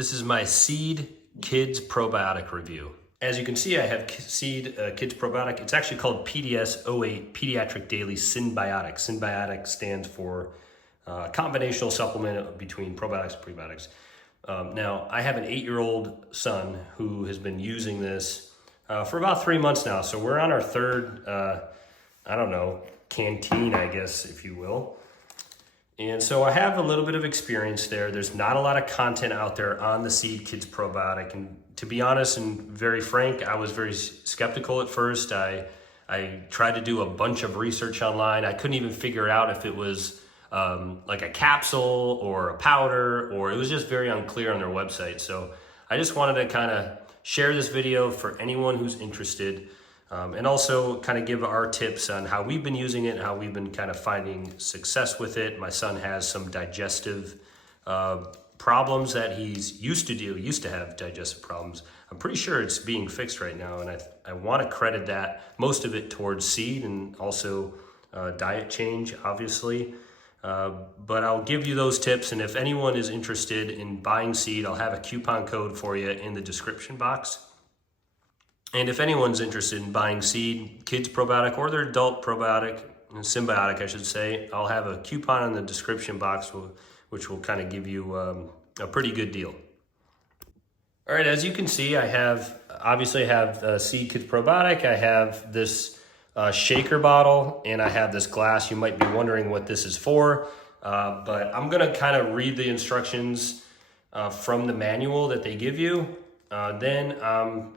This is my Seed Kids Probiotic review. As you can see, I have Seed Kids Probiotic. It's actually called PDS-08, Pediatric Daily Synbiotic. Synbiotic stands for combinational supplement between probiotics and prebiotics. Now, I have an 8-year-old son who has been using this for about 3 months now. So we're on our third, canteen, I guess, if you will. And so I have a little bit of experience there. There's not a lot of content out there on the Seed Kids Probiotic. And to be honest and very frank, I was very skeptical at first. I tried to do a bunch of research online. I couldn't even figure out if it was like a capsule or a powder, or it was just very unclear on their website. So I just wanted to kind of share this video for anyone who's interested. And also kind of give our tips on how we've been using it and how we've been kind of finding success with it. My son has some digestive problems that he's used to have digestive problems. I'm pretty sure it's being fixed right now, and I want to credit that, most of it towards Seed and also diet change, obviously. But I'll give you those tips, and if anyone is interested in buying Seed, I'll have a coupon code for you in the description box. And if anyone's interested in buying Seed Kids Probiotic or their adult probiotic, Synbiotic I should say, I'll have a coupon in the description box which will kind of give you a pretty good deal. All right, as you can see, I have Seed Kids Probiotic. I have this shaker bottle, and I have this glass. You might be wondering what this is for, but I'm gonna kind of read the instructions from the manual that they give you. Then I'm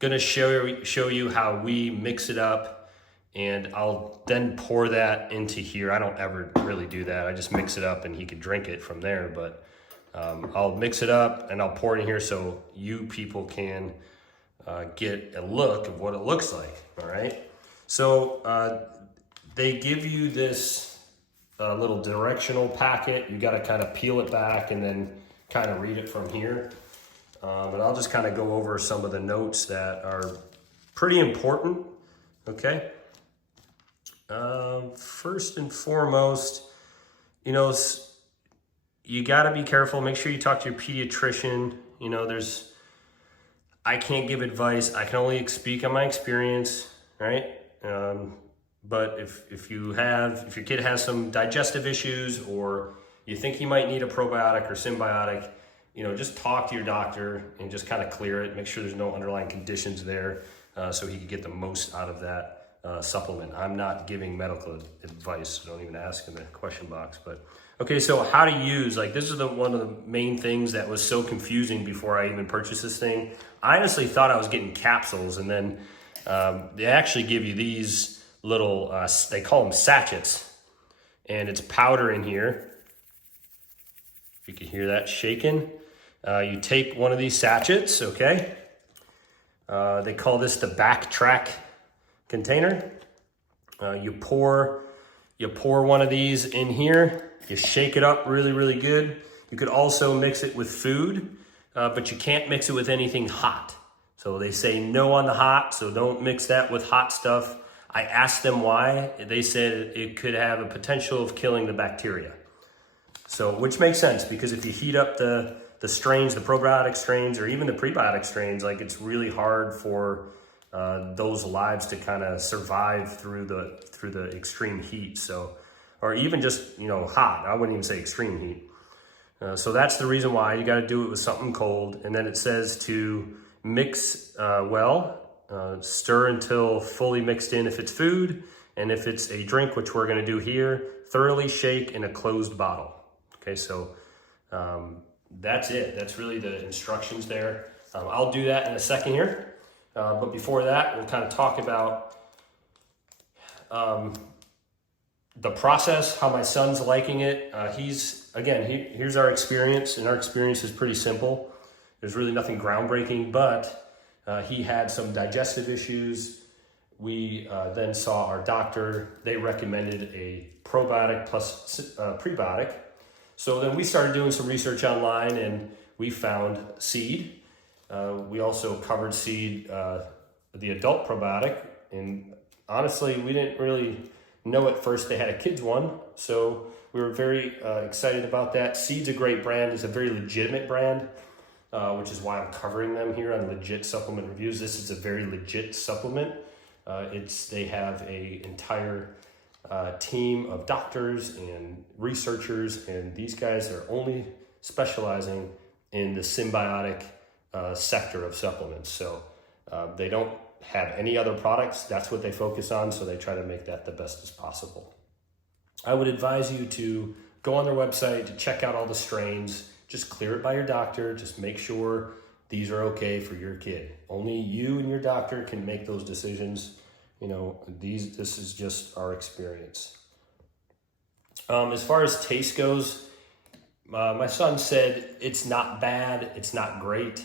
gonna show you how we mix it up, and I'll then pour that into here. I don't ever really do that. I just mix it up and he can drink it from there, but I'll mix it up and I'll pour it in here so you people can get a look of what it looks like. All right, so they give you this little directional packet. You got to kind of peel it back and then kind of read it from here. And I'll just kind of go over some of the notes that are pretty important, okay? First and foremost, you gotta be careful. Make sure you talk to your pediatrician. I can't give advice. I can only speak on my experience, right? But if your kid has some digestive issues, or you think he might need a probiotic or symbiotic, just talk to your doctor and just kind of clear it. Make sure there's no underlying conditions there, so he can get the most out of that supplement. I'm not giving medical advice, so don't even ask in the question box. But okay, so how to use, this is one of the main things that was so confusing before I even purchased this thing. I honestly thought I was getting capsules, and then they actually give you these little, they call them sachets, and it's powder in here. If you can hear that shaking. You take one of these sachets, okay? They call this the backtrack container. You pour one of these in here. You shake it up really, really good. You could also mix it with food, but you can't mix it with anything hot. So they say no on the hot, so don't mix that with hot stuff. I asked them why. They said it could have a potential of killing the bacteria. So, which makes sense, because if you heat up the strains, the probiotic strains, or even the prebiotic strains, it's really hard for those lives to kind of survive through the extreme heat. So, or even just hot. I wouldn't even say extreme heat. So that's the reason why you got to do it with something cold. And then it says to mix stir until fully mixed in if it's food, and if it's a drink, which we're going to do here, thoroughly shake in a closed bottle. Okay, so that's it. That's really the instructions there. I'll do that in a second here. But before that, we'll kind of talk about the process, how my son's liking it. Here's our experience, and our experience is pretty simple. There's really nothing groundbreaking, but he had some digestive issues. We then saw our doctor. They recommended a probiotic plus prebiotic. So then we started doing some research online, and we found Seed. We also covered Seed, the adult probiotic, and honestly, we didn't really know at first they had a kids one, so we were very excited about that. Seed's a great brand. It's a very legitimate brand. which is why I'm covering them here on Legit Supplement Reviews. This is a very legit supplement. They have a entire team of doctors and researchers, and these guys are only specializing in the symbiotic sector of supplements. So they don't have any other products. That's what they focus on, so they try to make that the best as possible. I would advise you to go on their website to check out all the strains. Just clear it by your doctor. Just make sure these are okay for your kid. Only you and your doctor can make those decisions. You know, this is just our experience. As far as taste goes, my son said it's not bad, it's not great,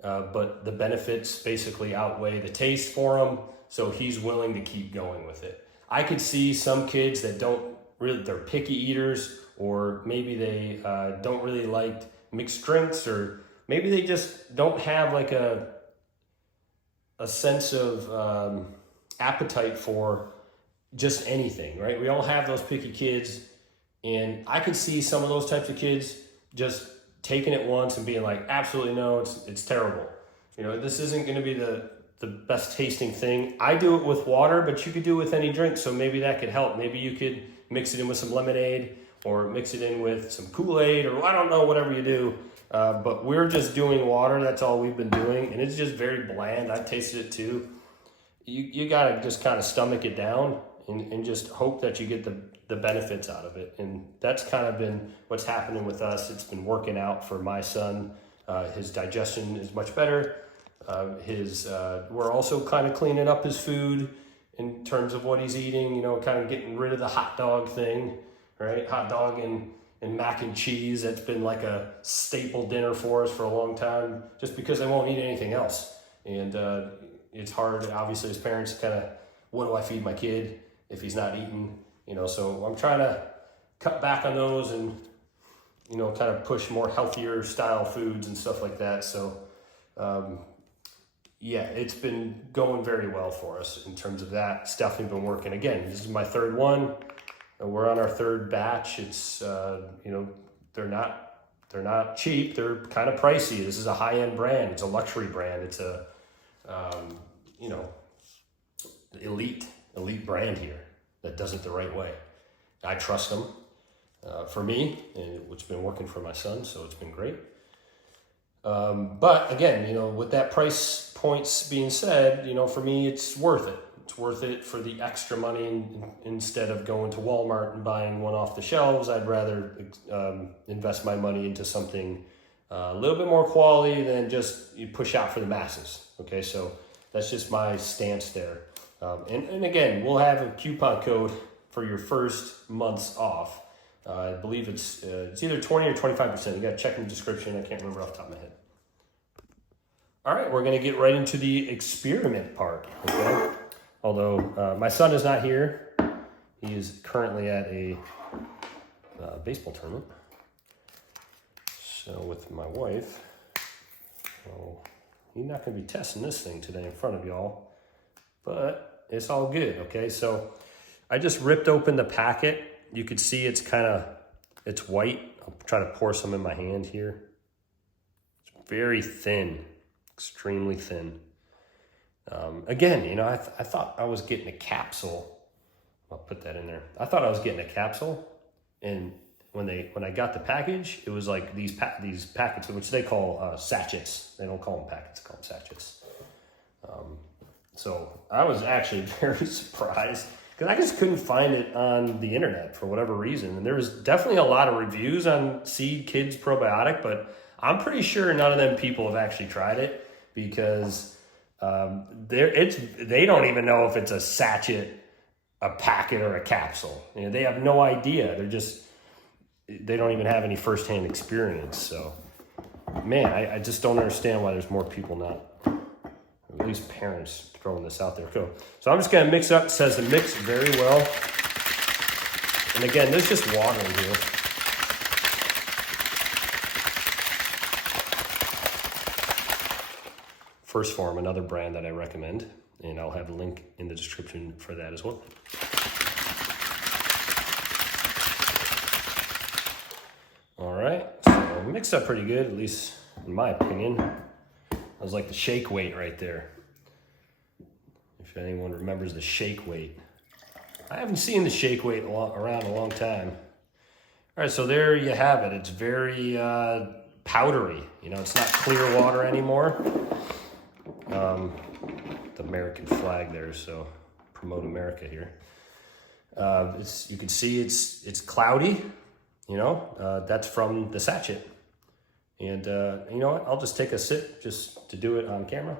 but the benefits basically outweigh the taste for him, so he's willing to keep going with it. I could see some kids that they're picky eaters, or maybe they don't really like mixed drinks, or maybe they just don't have like a sense of appetite for just anything, right? We all have those picky kids, and I could see some of those types of kids just taking it once and being like, absolutely no, it's terrible. You know, this isn't going to be the best tasting thing. I do it with water, but you could do it with any drink, so maybe that could help. Maybe you could mix it in with some lemonade, or mix it in with some Kool-Aid, or I don't know, whatever you do. But we're just doing water. That's all we've been doing, and it's just very bland. I've tasted it too. You got to just kind of stomach it down and just hope that you get the benefits out of it. And that's kind of been what's happening with us. It's been working out for my son. His digestion is much better. We're also kind of cleaning up his food in terms of what he's eating, you know, kind of getting rid of the hot dog thing, right? Hot dog and mac and cheese. That's been like a staple dinner for us for a long time, just because they won't eat anything else. And it's hard, obviously, as parents, kind of, what do I feed my kid if he's not eating? You know, so I'm trying to cut back on those and, you know, kind of push more healthier style foods and stuff like that. So, yeah, it's been going very well for us in terms of that. It's definitely been working. Again, this is my third one. We're on our third batch. It's, you know, they're not cheap. They're kind of pricey. This is a high-end brand. It's a luxury brand. It's a, you know, elite brand here that does it the right way. I trust them for me, and it's been working for my son, so it's been great. But again, you know, with that price points being said, you know, for me, it's worth it. It's worth it for the extra money. Instead of going to Walmart and buying one off the shelves, I'd rather invest my money into something a little bit more quality than just you push out for the masses. Okay, so that's just my stance there. And again, we'll have a coupon code for your first month's off. I believe it's either 20 or 25%. You got to check in the description. I can't remember off the top of my head. All right, we're going to get right into the experiment part. Okay, although my son is not here, he is currently at a baseball tournament. So with my wife, so he's not going to be testing this thing today in front of y'all, but it's all good. Okay, so I just ripped open the packet. You could see it's white. I'll try to pour some in my hand here. It's very thin, extremely thin. Again, you know, I thought I was getting a capsule. I'll put that in there. I thought I was getting a capsule, and when I got the package, it was like these packets, which they call sachets. They don't call them packets; they call them sachets. So I was actually very surprised, because I just couldn't find it on the internet for whatever reason. And there was definitely a lot of reviews on Seed Kids Probiotic, but I'm pretty sure none of them people have actually tried it, because they don't even know if it's a sachet, a packet, or a capsule. You know, they have no idea. They don't even have any firsthand experience. So, man, I just don't understand why there's more people not, at least parents, throwing this out there. Cool. So I'm just going to mix up. It says to mix very well. And again, there's just water in here. First Form, another brand that I recommend, and I'll have a link in the description for that as well. All right, so mixed up pretty good, at least in my opinion. That was like the shake weight right there. If anyone remembers the shake weight. I haven't seen the shake weight around a long time. All right, so there you have it. It's very powdery. You know, it's not clear water anymore. The American flag there, so promote America here. You can see it's cloudy. You know, that's from the sachet. And you know what? I'll just take a sip just to do it on camera.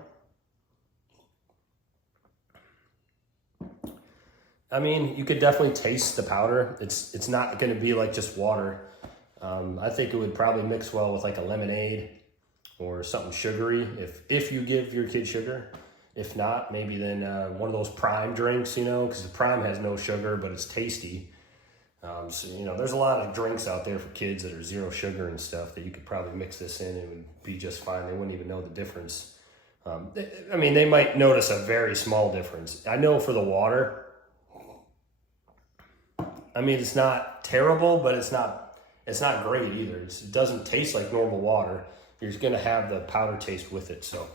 I mean, you could definitely taste the powder. It's not going to be like just water. I think it would probably mix well with like a lemonade or something sugary if you give your kid sugar. If not, maybe then one of those Prime drinks, you know, because the Prime has no sugar, but it's tasty. So, you know, there's a lot of drinks out there for kids that are 0 sugar and stuff that you could probably mix this in and it would be just fine. They wouldn't even know the difference. I mean, they might notice a very small difference. I know for the water, I mean, it's not terrible, but it's not great either. It doesn't taste like normal water. You're just gonna have the powder taste with it. So,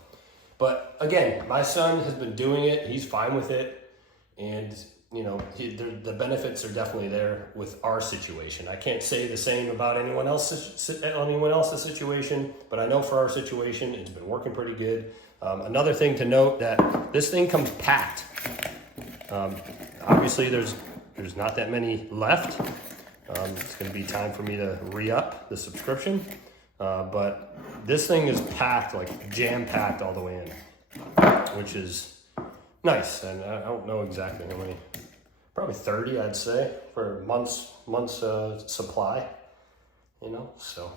but again, my son has been doing it. He's fine with it, and you know, the benefits are definitely there with our situation. I can't say the same about anyone else's situation, but I know for our situation, it's been working pretty good. Another thing to note that this thing comes packed. Obviously, there's not that many left. It's going to be time for me to re-up the subscription. But this thing is packed, like jam-packed all the way in, which is nice. And I don't know exactly how many, probably 30, I'd say, for months supply, you know, so.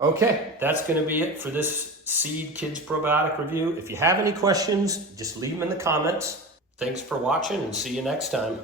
Okay, that's going to be it for this Seed Kids Probiotic review. If you have any questions, just leave them in the comments. Thanks for watching and see you next time.